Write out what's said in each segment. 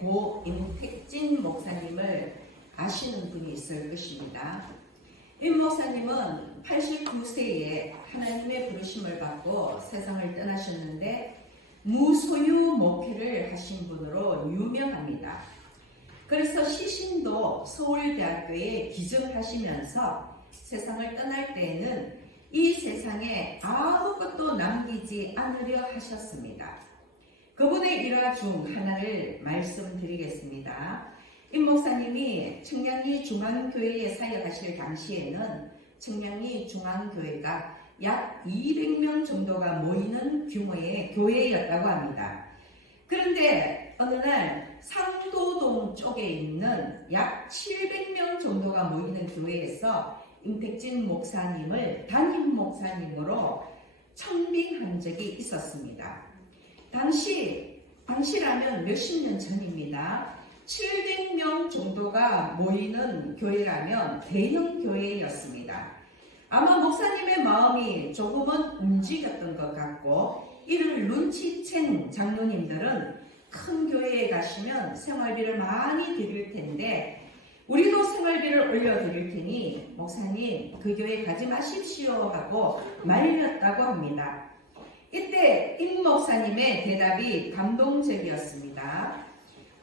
고 임택진 목사님을 아시는 분이 있을 것입니다. 임 목사님은 89세에 하나님의 부르심을 받고 세상을 떠나셨는데 무소유 목회를 하신 분으로 유명합니다. 그래서 시신도 서울대학교에 기증하시면서 세상을 떠날 때에는 이 세상에 아무것도 남기지 않으려 하셨습니다. 그분의 일화 중 하나를 말씀드리겠습니다. 임 목사님이 청량리 중앙교회에 사역하실 당시에는 청량리 중앙교회가 약 200명 정도가 모이는 규모의 교회였다고 합니다. 그런데 어느 날 상도동 쪽에 있는 약 700명 정도가 모이는 교회에서 임택진 목사님을 담임 목사님으로 청빙한 적이 있었습니다. 당시라면 몇십 년 전입니다. 700명 정도가 모이는 교회라면 대형 교회였습니다. 아마 목사님의 마음이 조금은 움직였던 것 같고 이를 눈치챈 장로님들은 큰 교회에 가시면 생활비를 많이 드릴 텐데 우리도 생활비를 올려드릴 테니 목사님 그 교회 가지 마십시오 하고 말렸다고 합니다. 이때 임 목사님의 대답이 감동적이었습니다.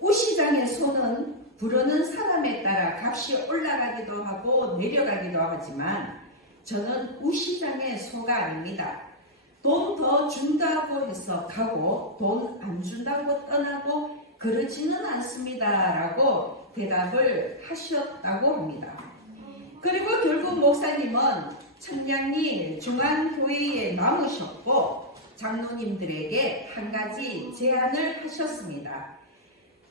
우시장의 소는 부르는 사람에 따라 값이 올라가기도 하고 내려가기도 하지만 저는 우시장의 소가 아닙니다. 돈 더 준다고 해서 가고 돈 안 준다고 떠나고 그러지는 않습니다 라고 대답을 하셨다고 합니다. 그리고 결국 목사님은 청량리 중앙교회에 남으셨고 장로님들에게 한 가지 제안을 하셨습니다.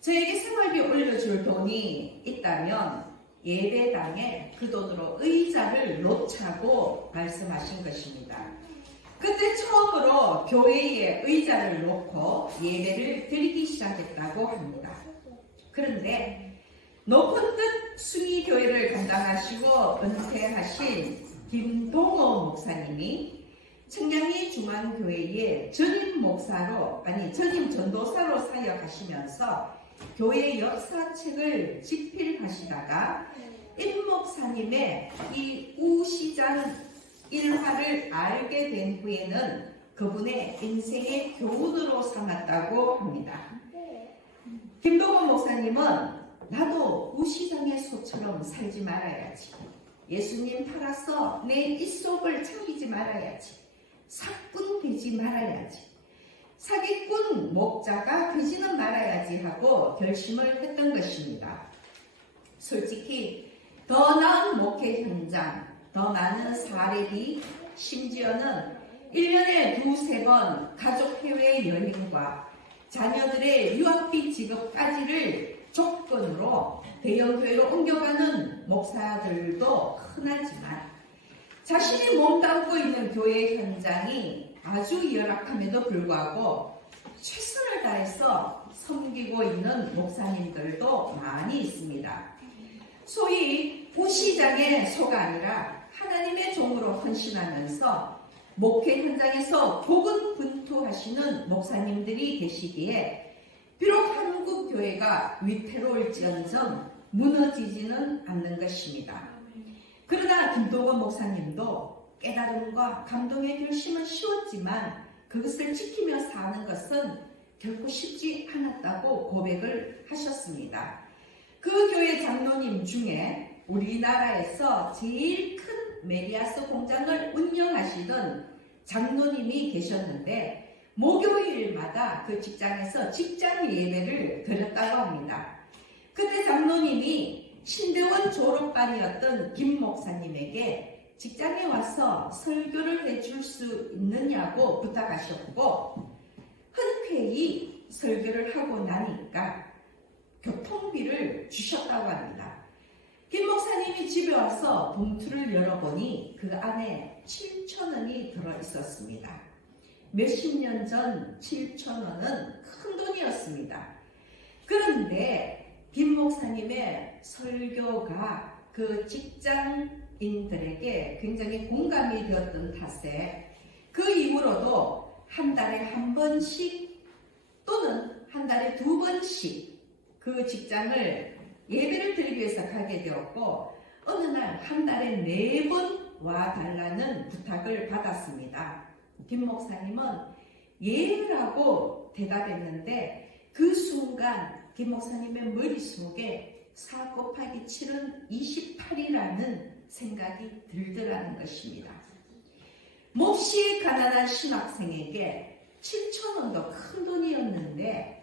저에게 생활비 올려줄 돈이 있다면 예배당에 그 돈으로 의자를 놓자고 말씀하신 것입니다. 그때 처음으로 교회에 의자를 놓고 예배를 드리기 시작했다고 합니다. 그런데 높은 뜻 순위교회를 감당하시고 은퇴하신 김동호 목사님이 청량리 중앙교회의 전임 전도사로 사역하시면서 교회 역사책을 집필하시다가 임 목사님의 이 우시장 일화를 알게 된 후에는 그분의 인생의 교훈으로 삼았다고 합니다. 김동원 목사님은 나도 우시장의 소처럼 살지 말아야지. 예수님 팔아서 내 입속을 챙기지 말아야지. 사꾼 되지 말아야지. 사기꾼 목자가 되지는 말아야지 하고 결심을 했던 것입니다. 솔직히 더 나은 목회 현장, 더 많은 사례비, 심지어는 1년에 2-3번 가족 해외 여행과 자녀들의 유학비 지급까지를 조건으로 대형교회로 옮겨가는 목사들도 흔하지만 자신이 몸담고 있는 교회 현장이 아주 열악함에도 불구하고 최선을 다해서 섬기고 있는 목사님들도 많이 있습니다. 소위 우시장의 소가 아니라 하나님의 종으로 헌신하면서 목회 현장에서 고군분투하시는 목사님들이 계시기에 비록 한국 교회가 위태로울지언정 무너지지는 않는 것입니다. 그러나 김동원 목사님도 깨달음과 감동의 결심은 쉬웠지만 그것을 지키며 사는 것은 결코 쉽지 않았다고 고백을 하셨습니다. 그 교회 장로님 중에 우리나라에서 제일 큰 메리아스 공장을 운영하시던 장로님이 계셨는데 목요일마다 그 직장에서 직장 예배를 드렸다고 합니다. 그때 장로님이 신대원 졸업반이었던 김 목사님에게 직장에 와서 설교를 해줄 수 있느냐고 부탁하셨고 흔쾌히 설교를 하고 나니까 교통비를 주셨다고 합니다. 김 목사님이 집에 와서 봉투를 열어보니 그 안에 7,000원이 들어있었습니다. 몇십 년 전 7,000원은 큰 돈이었습니다. 그런데 김 목사님의 설교가 그 직장인들에게 굉장히 공감이 되었던 탓에 그 이후로도 한 달에 한 번씩 또는 한 달에 2번씩 그 직장을 예배를 드리기 위해서 가게 되었고 어느 날 한 달에 4번 와달라는 부탁을 받았습니다. 김 목사님은 예라고 대답했는데 그 순간 김 목사님의 머릿속에 4 곱하기 7은 28이라는 생각이 들더라는 것입니다. 몹시 가난한 신학생에게 7,000원도 큰 돈이었는데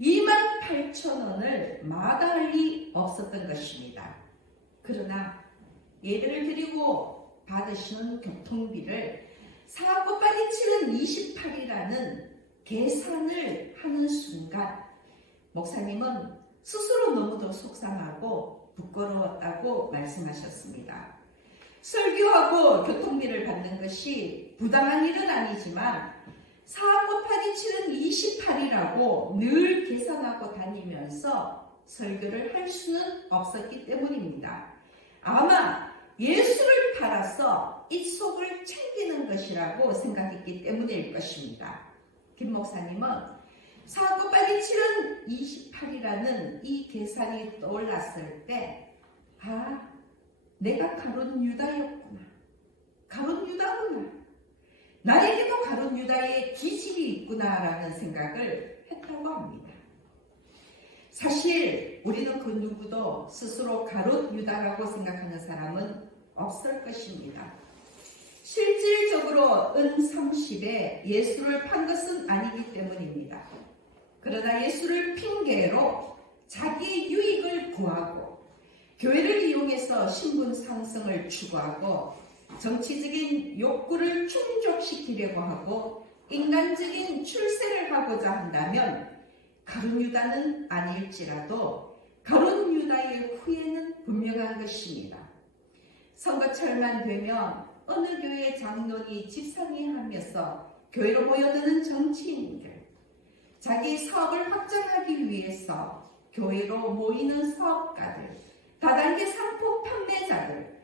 28,000원을 마다할 리 없었던 것입니다. 그러나 예배를 드리고 받으시는 교통비를 4 곱하기 7은 28이라는 계산을 하는 순간 목사님은 스스로 너무도 속상하고 부끄러웠다고 말씀하셨습니다. 설교하고 교통비를 받는 것이 부당한 일은 아니지만 4 곱하기 7은 28이라고 늘 계산하고 다니면서 설교를 할 수는 없었기 때문입니다. 아마 예수를 팔아서 입속을 챙기는 것이라고 생각했기 때문일 것입니다. 김 목사님은 4 곱하기 7은 28이라는 이 계산이 떠올랐을 때 내가 가룟 유다였구나. 가룟 유다구나. 나에게도 가룟 유다의 기질이 있구나라는 생각을 했다고 합니다. 사실 우리는 그 누구도 스스로 가룟 유다라고 생각하는 사람은 없을 것입니다. 실질적으로 은 30에 예수를 판 것은 아니기 때문입니다. 그러나 예수를 핑계로 자기의 유익을 구하고 교회를 이용해서 신분 상승을 추구하고 정치적인 욕구를 충족시키려고 하고 인간적인 출세를 하고자 한다면 가룟 유다는 아닐지라도 가룟 유다의 후회는 분명한 것입니다. 선거철만 되면 어느 교회 장로니 집사니 하면서 교회로 모여드는 정치인들, 자기 사업을 확장하기 위해서 교회로 모이는 사업가들, 다단계 상품 판매자들,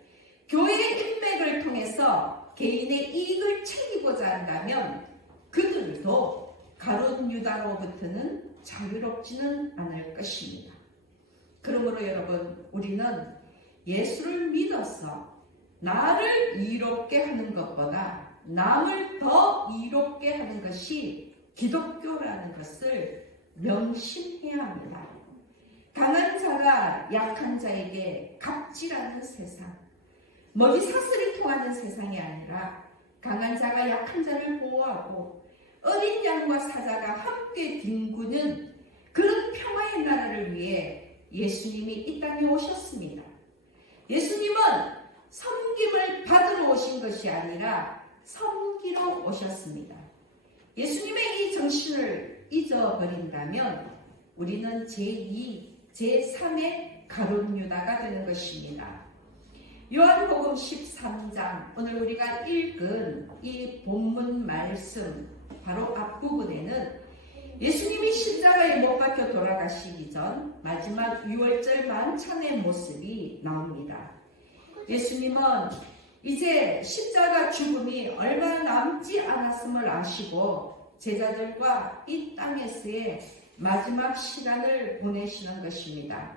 교회의 인맥을 통해서 개인의 이익을 챙기고자 한다면 그들도 가룟 유다로부터는 자유롭지는 않을 것입니다. 그러므로 여러분, 우리는 예수를 믿어서 나를 이롭게 하는 것보다 남을 더 이롭게 하는 것이 기독교라는 것을 명심해야 합니다. 강한 자가 약한 자에게 갑질하는 세상, 먹이 사슬이 통하는 세상이 아니라 강한 자가 약한 자를 보호하고 어린 양과 사자가 함께 뒹구는 그런 평화의 나라를 위해 예수님이 이 땅에 오셨습니다. 예수님은 섬김을 받으러 오신 것이 아니라 섬기러 오셨습니다. 예수님의 이 정신을 잊어버린다면 우리는 제2, 제3의 가룟 유다가 되는 것입니다. 요한복음 13장, 오늘 우리가 읽은 이 본문 말씀 바로 앞부분에는 예수님이 십자가에 못 박혀 돌아가시기 전 마지막 6월절 만찬의 모습이 나옵니다. 예수님은 이제 십자가 죽음이 얼마 남지 않았음을 아시고 제자들과 이 땅에서의 마지막 시간을 보내시는 것입니다.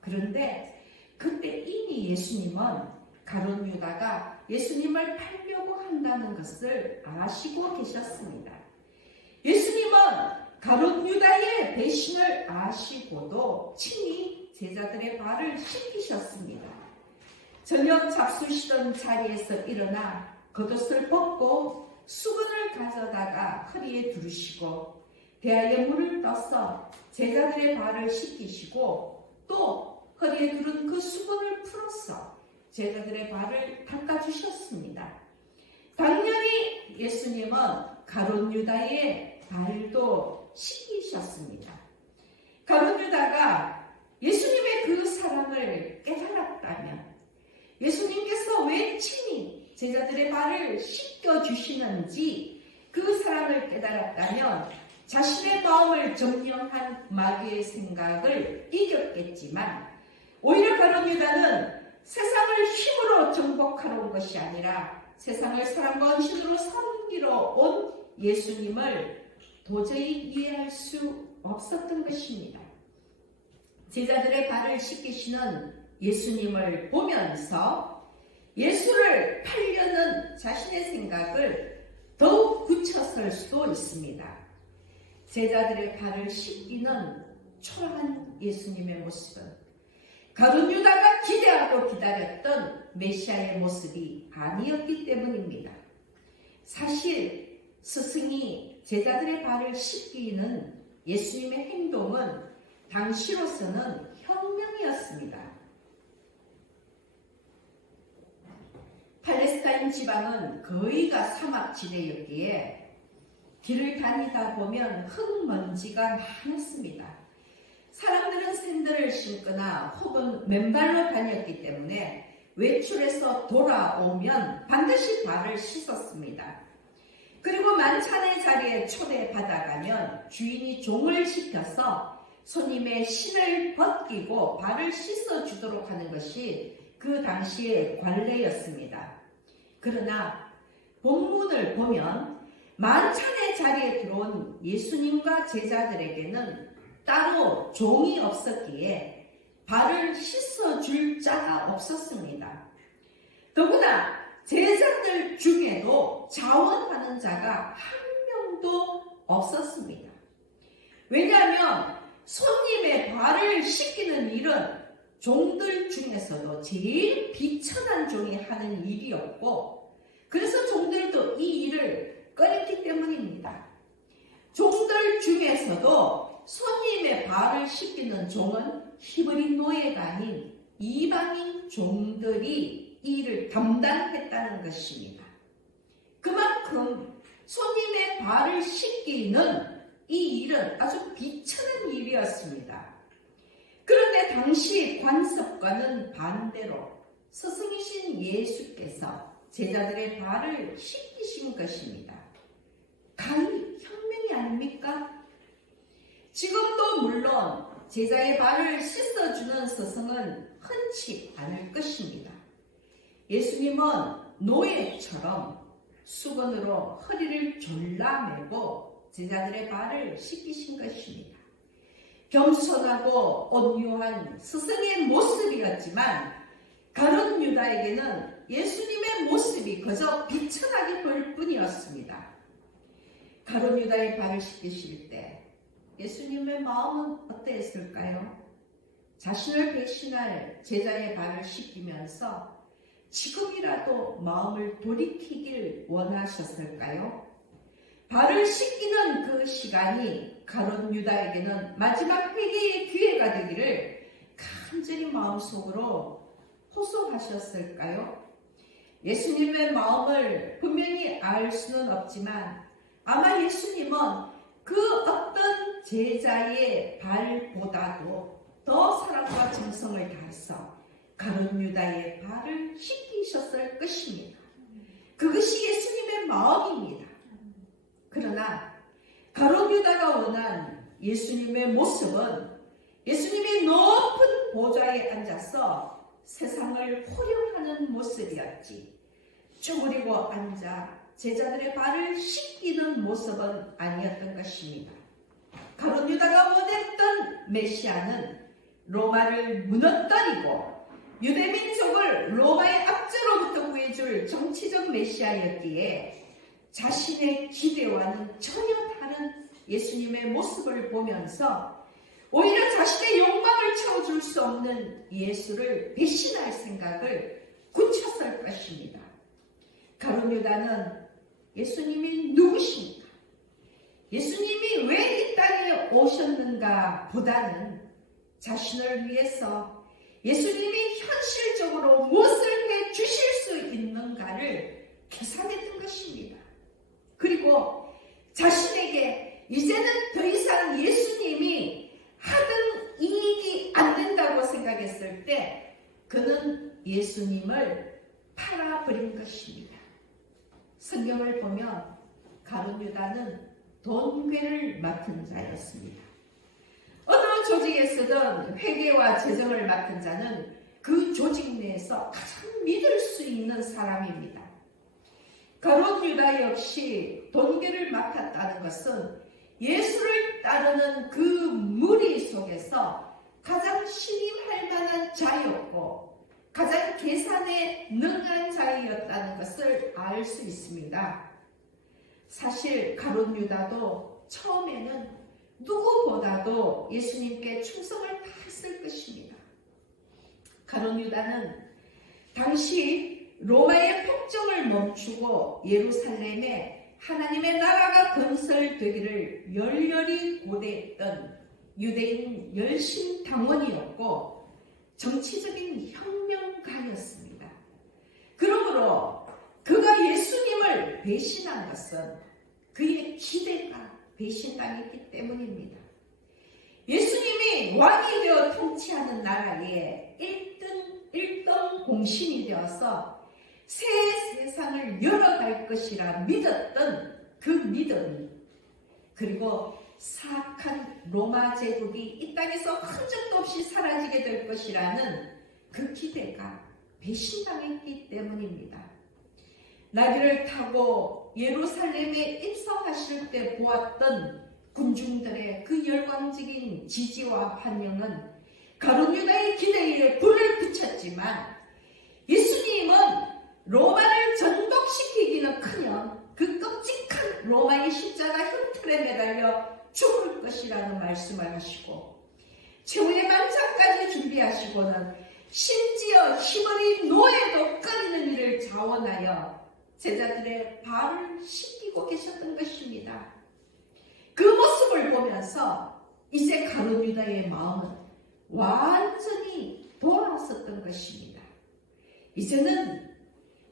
그런데 그때 이미 예수님은 가룟 유다가 예수님을 팔려고 한다는 것을 아시고 계셨습니다. 예수님은 가룟 유다의 배신을 아시고도 친히 제자들의 발을 씻기셨습니다. 저녁 잡수시던 자리에서 일어나 겉옷을 벗고 수건을 가져다가 허리에 두르시고 대야에 물을 떠서 제자들의 발을 씻기시고 또 허리에 두른 그 수건을 풀어서 제자들의 발을 닦아주셨습니다. 당연히 예수님은 가룟 유다의 발도 씻기셨습니다. 가룟 유다가 예수님의 그 사랑을 깨달았다면 예수님께서 왜 친히 제자들의 발을 씻겨주시는지 그 사랑을 깨달았다면 자신의 마음을 점령한 마귀의 생각을 이겼겠지만 오히려 가룟 유다는 세상을 힘으로 정복하러 온 것이 아니라 세상을 사랑과 헌신으로 섬기러 온 예수님을 도저히 이해할 수 없었던 것입니다. 제자들의 발을 씻기시는 예수님을 보면서 예수를 팔려는 자신의 생각을 더욱 굳혔을 수도 있습니다. 제자들의 발을 씻기는 초라한 예수님의 모습은 가룟 유다가 기대하고 기다렸던 메시아의 모습이 아니었기 때문입니다. 사실 스승이 제자들의 발을 씻기는 예수님의 행동은 당시로서는 혁명이었습니다. 팔레스타인 지방은 거의가 사막지대였기에 길을 다니다 보면 흙먼지가 많았습니다. 사람들은 샌들을 신거나 혹은 맨발로 다녔기 때문에 외출해서 돌아오면 반드시 발을 씻었습니다. 그리고 만찬의 자리에 초대받아가면 주인이 종을 시켜서 손님의 신을 벗기고 발을 씻어주도록 하는 것이 그 당시의 관례였습니다. 그러나 본문을 보면 만찬의 자리에 들어온 예수님과 제자들에게는 따로 종이 없었기에 발을 씻어줄 자가 없었습니다. 더구나 제자들 중에도 자원하는 자가 한 명도 없었습니다. 왜냐하면 손님의 발을 씻기는 일은 종들 중에서도 제일 비천한 종이 하는 일이었고, 그래서 종들도 이 일을 꺼렸기 때문입니다. 종들 중에서도 손님의 발을 씻기는 종은 히브리 노예가 아닌 이방인 종들이 이 일을 담당했다는 것입니다. 그만큼 손님의 발을 씻기는 이 일은 아주 비천한 일이었습니다. 그런데 당시 관습과는 반대로 스승이신 예수께서 제자들의 발을 씻기신 것입니다. 가히 혁명이 아닙니까? 지금도 물론 제자의 발을 씻어주는 스승은 흔치 않을 것입니다. 예수님은 노예처럼 수건으로 허리를 졸라매고 제자들의 발을 씻기신 것입니다. 겸손하고 온유한 스승의 모습이었지만 가룟 유다에게는 예수님의 모습이 그저 비천하게 보일 뿐이었습니다. 가룟 유다의 발을 씻기실 때 예수님의 마음은 어땠을까요? 자신을 배신할 제자의 발을 씻기면서 지금이라도 마음을 돌이키길 원하셨을까요? 발을 씻기는 그 시간이 가룟 유다에게는 마지막 회개의 기회가 되기를 간절히 마음속으로 호소하셨을까요? 예수님의 마음을 분명히 알 수는 없지만 아마 예수님은 그 어떤 제자의 발보다도 더 사랑과 정성을 다해서 가룟 유다의 발을 씻기셨을 것입니다. 그것이 예수님의 마음입니다. 그러나 가룟 유다가 원한 예수님의 모습은 예수님이 높은 보좌에 앉아서 세상을 호령하는 모습이었지, 쭈그리고 앉아 제자들의 발을 씻기는 모습은 아니었던 것입니다. 가룟 유다가 원했던 메시아는 로마를 무너뜨리고 유대민족을 로마의 압제로부터 구해줄 정치적 메시아였기에 자신의 기대와는 전혀 다른 예수님의 모습을 보면서 오히려 자신의 욕망을 채워줄 수 없는 예수를 배신할 생각을 굳혔을 것입니다. 가룟 유다는 예수님이 누구십니까? 예수님이 왜 이 땅에 오셨는가 보다는 자신을 위해서 예수님이 현실적으로 무엇을 해 주실 수 있는가를 계산했던 것입니다. 그리고 자신에게 이제는 더 이상 예수님이 하등 이익이 안 된다고 생각했을 때 그는 예수님을 팔아버린 것입니다. 성경을 보면 가룟 유다는 돈괴를 맡은 자였습니다. 어느 조직에서든 회계와 재정을 맡은 자는 그 조직 내에서 가장 믿을 수 있는 사람입니다. 가룟 유다 역시 돈괴를 맡았다는 것은 예수를 따르는 그 무리 속에서 가장 신임할 만한 자였고 가장 계산에 능한 자였다는 것을 알 수 있습니다. 사실 가룟 유다도 처음에는 누구보다도 예수님께 충성을 다했을 것입니다. 가룟 유다는 당시 로마의 폭정을 멈추고 예루살렘에 하나님의 나라가 건설되기를 열렬히 고대했던 유대인 열심 당원이었고 정치적인 혁명가였습니다. 그러므로 그가 예수님을 배신한 것은 그의 기대가 배신당했기 때문입니다. 예수님이 왕이 되어 통치하는 나라에 1등 공신이 되어서 새 세상을 열어갈 것이라 믿었던 그 믿음이, 그리고 사악한 로마 제국이 이 땅에서 흔적도 없이 사라지게 될 것이라는 그 기대가 배신당했기 때문입니다. 나귀를 타고 예루살렘에 입성하실 때 보았던 군중들의 그 열광적인 지지와 환영은 가룟 유다의 기대에 불을 붙였지만 예수님은 로마를 전복시키기는커녕 그 끔찍한 로마의 십자가 흉틀에 매달려 죽을 것이라는 말씀을 하시고 최후의 만찬까지 준비하시고는 심지어 힘어린 노예도 끊이는 일을 자원하여 제자들의 발을 씻기고 계셨던 것입니다. 그 모습을 보면서 이제 가룟 유다의 마음은 완전히 돌아섰던 것입니다. 이제는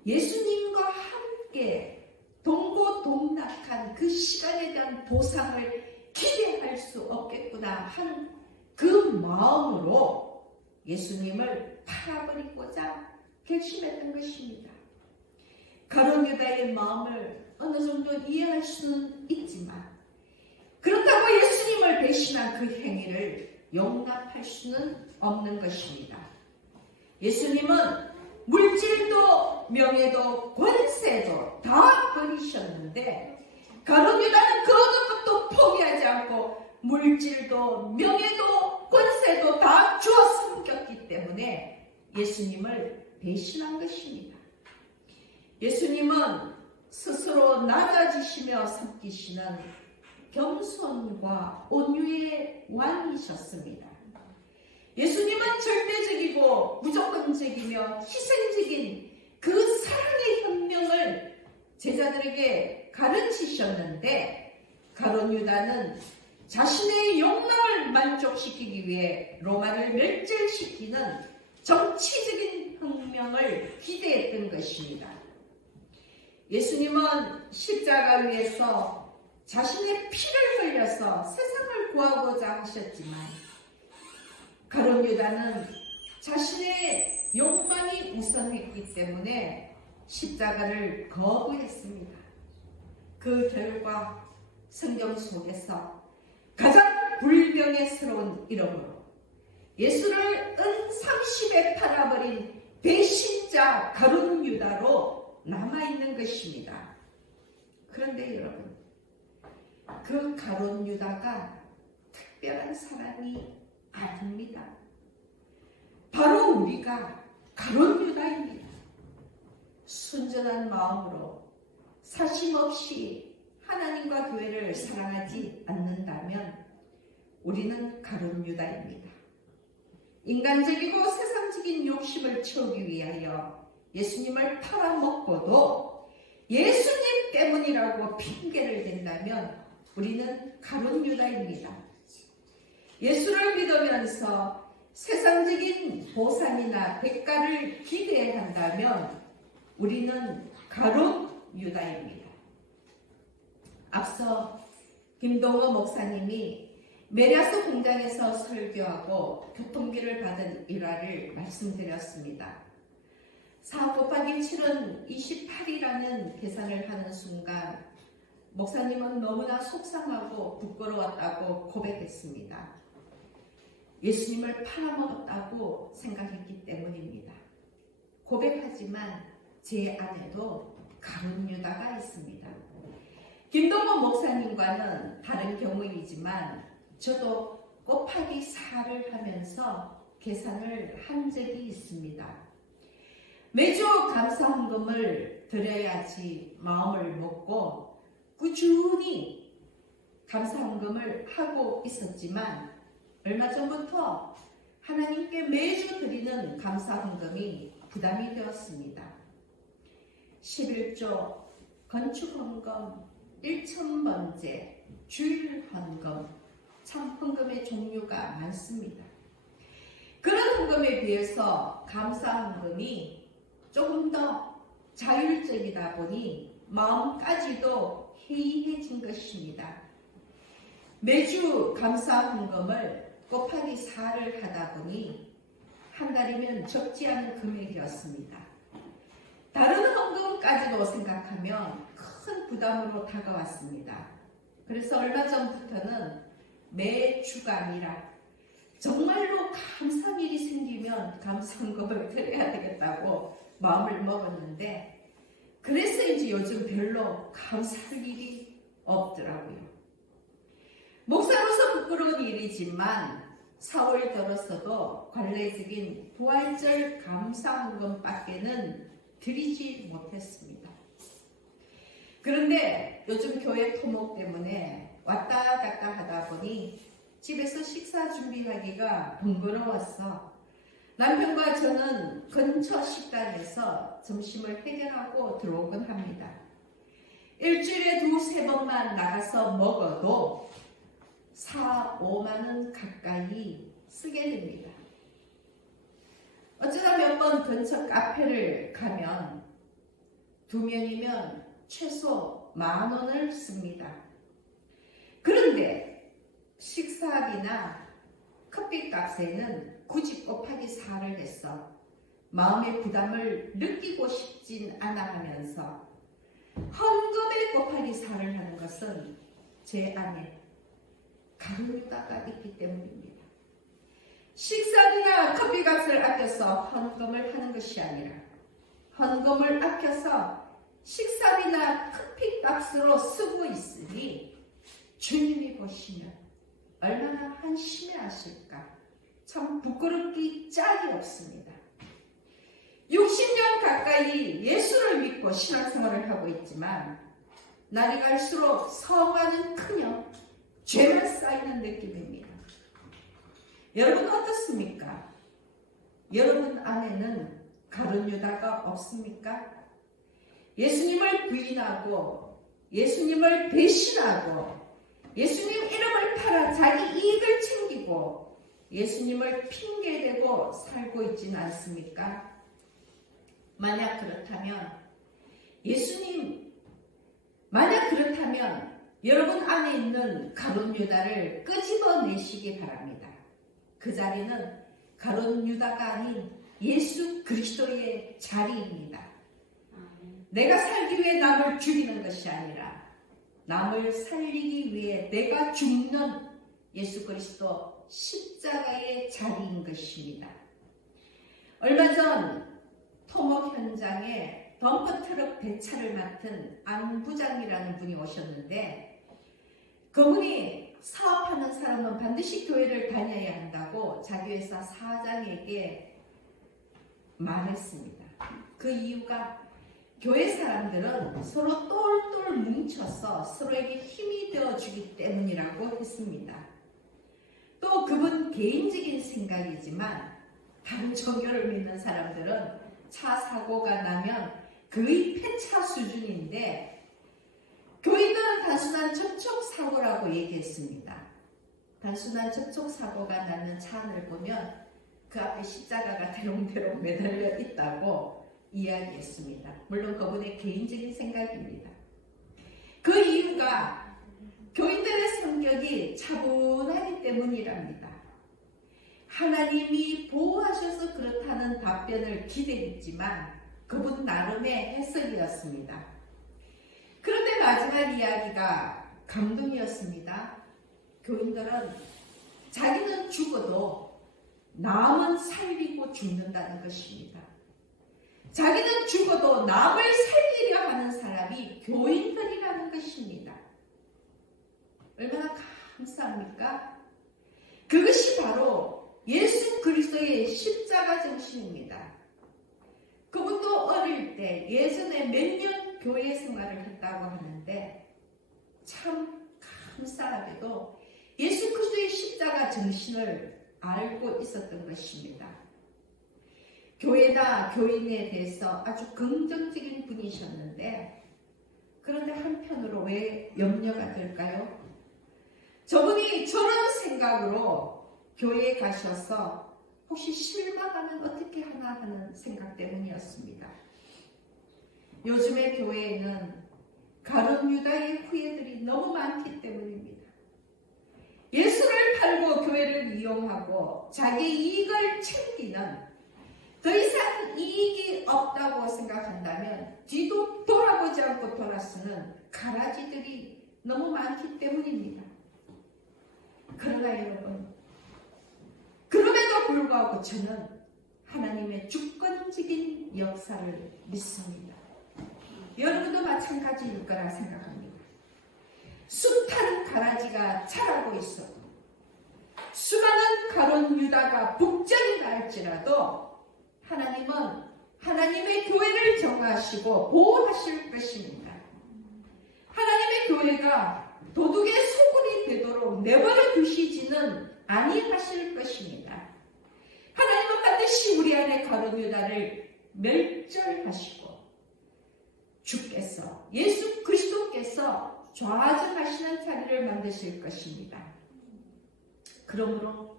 예수님과 함께 동고동락한 그 시간에 대한 보상을 기대할 수 없겠구나 하는 그 마음으로 예수님을 팔아버리고자 결심했던 것입니다. 가룟 유다의 마음을 어느 정도 이해할 수는 있지만 그렇다고 예수님을 배신한 그 행위를 용납할 수는 없는 것입니다. 예수님은 물질도 명예도 권세도 다 버리셨는데 가룟 유다는 그 어느 것도 포기하지 않고 물질도 명예도 권세도 다 주어 섬겼기 때문에 예수님을 배신한 것입니다. 예수님은 스스로 낮아지시며 섬기시는 겸손과 온유의 왕이셨습니다. 예수님은 절대적이고 무조건적이며 희생적인 그 사랑의 혁명을 제자들에게 가르치셨는데 가룟 유다는 자신의 욕망을 만족시키기 위해 로마를 멸절시키는 정치적인 혁명을 기대했던 것입니다. 예수님은 십자가 위에서 자신의 피를 흘려서 세상을 구하고자 하셨지만 가룟 유다는 자신의 욕망이 우선했기 때문에 십자가를 거부했습니다. 그 결과 성경 속에서 가장 불명예스러운 이름으로 예수를 은 30에 팔아버린 배신자 가룟 유다로 남아있는 것입니다. 그런데 여러분, 그 가룟 유다가 특별한 사람이 아닙니다. 바로 우리가 가룟 유다입니다. 순전한 마음으로 사심없이 하나님과 교회를 사랑하지 않는다면 우리는 가룟 유다입니다. 인간적이고 세상적인 욕심을 채우기 위하여 예수님을 팔아먹고도 예수님 때문이라고 핑계를 댄다면 우리는 가룟 유다입니다. 예수를 믿으면서 세상적인 보상이나 대가를 기대한다면 우리는 가룟 유다입니다. 앞서 김동호 목사님이 메리아스 공장에서 설교하고 교통비를 받은 일화를 말씀드렸습니다. 4 곱하기 7은 28이라는 계산을 하는 순간 목사님은 너무나 속상하고 부끄러웠다고 고백했습니다. 예수님을 팔아먹었다고 생각했기 때문입니다. 고백하지만 제 안에도 가룟 유다가 있습니다. 김동원 목사님과는 다른 경우이지만 저도 곱하기 4를 하면서 계산을 한 적이 있습니다. 매주 감사헌금을 드려야지 마음을 먹고 꾸준히 감사헌금을 하고 있었지만 얼마 전부터 하나님께 매주 드리는 감사헌금이 부담이 되었습니다. 11조, 건축헌금, 1,000번째, 주일헌금, 참 헌금의 종류가 많습니다. 그런 헌금에 비해서 감사헌금이 조금 더 자율적이다 보니 마음까지도 해이해진 것입니다. 매주 감사헌금을 곱하기 4를 하다 보니 한 달이면 적지 않은 금액이었습니다. 다른 헌금까지도 생각하면 큰 부담으로 다가왔습니다. 그래서 얼마 전부터는 매 주가 아니라 정말로 감사한 일이 생기면 감사헌금을 드려야 되겠다고 마음을 먹었는데, 그래서인지 요즘 별로 감사할 일이 없더라고요. 목사로서 부끄러운 일이지만 4월 들어서도 관례적인 부활절 감사헌금밖에는 드리지 못했습니다. 그런데 요즘 교회 토목 때문에 왔다 갔다 하다 보니 집에서 식사 준비하기가 번거로웠어 남편과 저는 근처 식당에서 점심을 해결하고 들어오곤 합니다. 일주일에 2-3번만 나가서 먹어도 4-5만 원 가까이 쓰게 됩니다. 어쩌다 몇 번 근처 카페를 가면 2명이면 최소 10,000원을 씁니다. 그런데 식사비나 커피값에는 굳이 곱하기 4를 해서 마음의 부담을 느끼고 싶진 않아 하면서 헌금에 곱하기 4를 하는 것은 제 안에 가루유다가 있기 때문입니다. 식사비나 커피값을 아껴서 헌금을 하는 것이 아니라 헌금을 아껴서 식사비나 커피값으로 쓰고 있으니 주님이 보시면 얼마나 한심해하실까. 참 부끄럽기 짝이 없습니다. 60년 가까이 예수를 믿고 신앙생활을 하고 있지만 날이 갈수록 성화는 크며 죄만 쌓이는 느낌입니다. 여러분 어떻습니까? 여러분 안에는 가룟유다가 없습니까? 예수님을 부인하고 예수님을 배신하고 예수님 이름을 팔아 자기 이익을 챙기고 예수님을 핑계대고 살고 있지는 않습니까? 만약 그렇다면 여러분 안에 있는 가룟유다를 끄집어내시기 바랍니다. 그 자리는 가룟유다가 아닌 예수 그리스도의 자리입니다. 내가 살기 위해 남을 죽이는 것이 아니라 남을 살리기 위해 내가 죽는 예수 그리스도 십자가의 자리인 것입니다. 얼마 전 토목 현장에 덤프트럭 배차를 맡은 안 부장이라는 분이 오셨는데, 그분이 사업하는 사람은 반드시 교회를 다녀야 한다고 자기 회사 사장에게 말했습니다. 그 이유가 교회 사람들은 서로 똘똘 뭉쳐서 서로에게 힘이 되어주기 때문이라고 했습니다. 또 그분 개인적인 생각이지만 다른 종교를 믿는 사람들은 차 사고가 나면 거의 폐차 수준인데 교인들은 단순한 접촉사고라고 얘기했습니다. 단순한 접촉사고가 나는 차 안을 보면 그 앞에 십자가가 대롱대롱 매달려 있다고 이야기했습니다. 물론 그분의 개인적인 생각입니다. 그 이유가 교인들의 성격이 차분하기 때문이랍니다. 하나님이 보호하셔서 그렇다는 답변을 기대했지만 그분 나름의 해석이었습니다. 그런데 마지막 이야기가 감동이었습니다. 교인들은 자기는 죽어도 남은 살리고 죽는다는 것입니다. 자기는 죽어도 남을 살리려 하는 사람이 교인들이라는 것입니다. 얼마나 감사합니까? 그것이 바로 예수 그리스도의 그리스도의 십자가 정신입니다. 그분도 어릴 때 예전에 몇 년 교회 생활을 했다고 하는데 참 감사하게도 예수 그리스도의 십자가 정신을 알고 있었던 것입니다. 교회나 교인에 대해서 아주 긍정적인 분이셨는데 그런데 한편으로 왜 염려가 될까요? 저분이 저런 생각으로 교회에 가셔서 혹시 실망하면 어떻게 하나 하는 생각 때문이었습니다. 요즘의 교회에는 가룟 유다의 후예들이 너무 많기 때문입니다. 예수를 팔고 교회를 이용하고 자기 이익을 챙기는 더 이상 이익이 없다고 생각한다면 뒤도 돌아보지 않고 돌아서는 가라지들이 너무 많기 때문입니다. 그러나 여러분, 그럼에도 불구하고 저는 하나님의 주권적인 역사를 믿습니다. 여러분도 마찬가지일 거라 생각합니다. 숱한 가라지가 자라고 있어도 수많은 가룟 유다가 북적이 날지라도 하나님은 하나님의 교회를 정하시고 보호하실 것입니다. 하나님의 교회가 도둑의 소굴이 되도록 내버려 두시지는 아니하실 것입니다. 하나님은 반드시 우리 안에 가룟 유다를 멸절하시고 주께서 예수 그리스도께서 좌정하시는 자리를 만드실 것입니다. 그러므로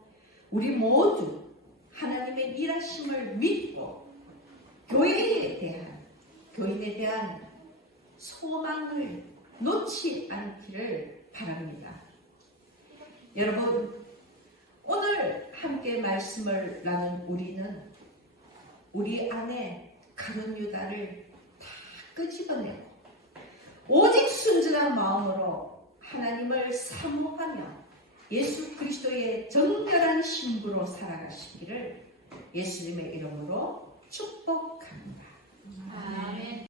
우리 모두 하나님의 일하심을 믿고 교인에 대한 소망을 놓지 않기를 바랍니다. 여러분, 오늘 함께 말씀을 나눈 우리는 우리 안에 가룟 유다를 다 끄집어내고 오직 순전한 마음으로 하나님을 사모하며 예수 그리스도의 정결한 신부로 살아가시기를 예수님의 이름으로 축복합니다. 아멘.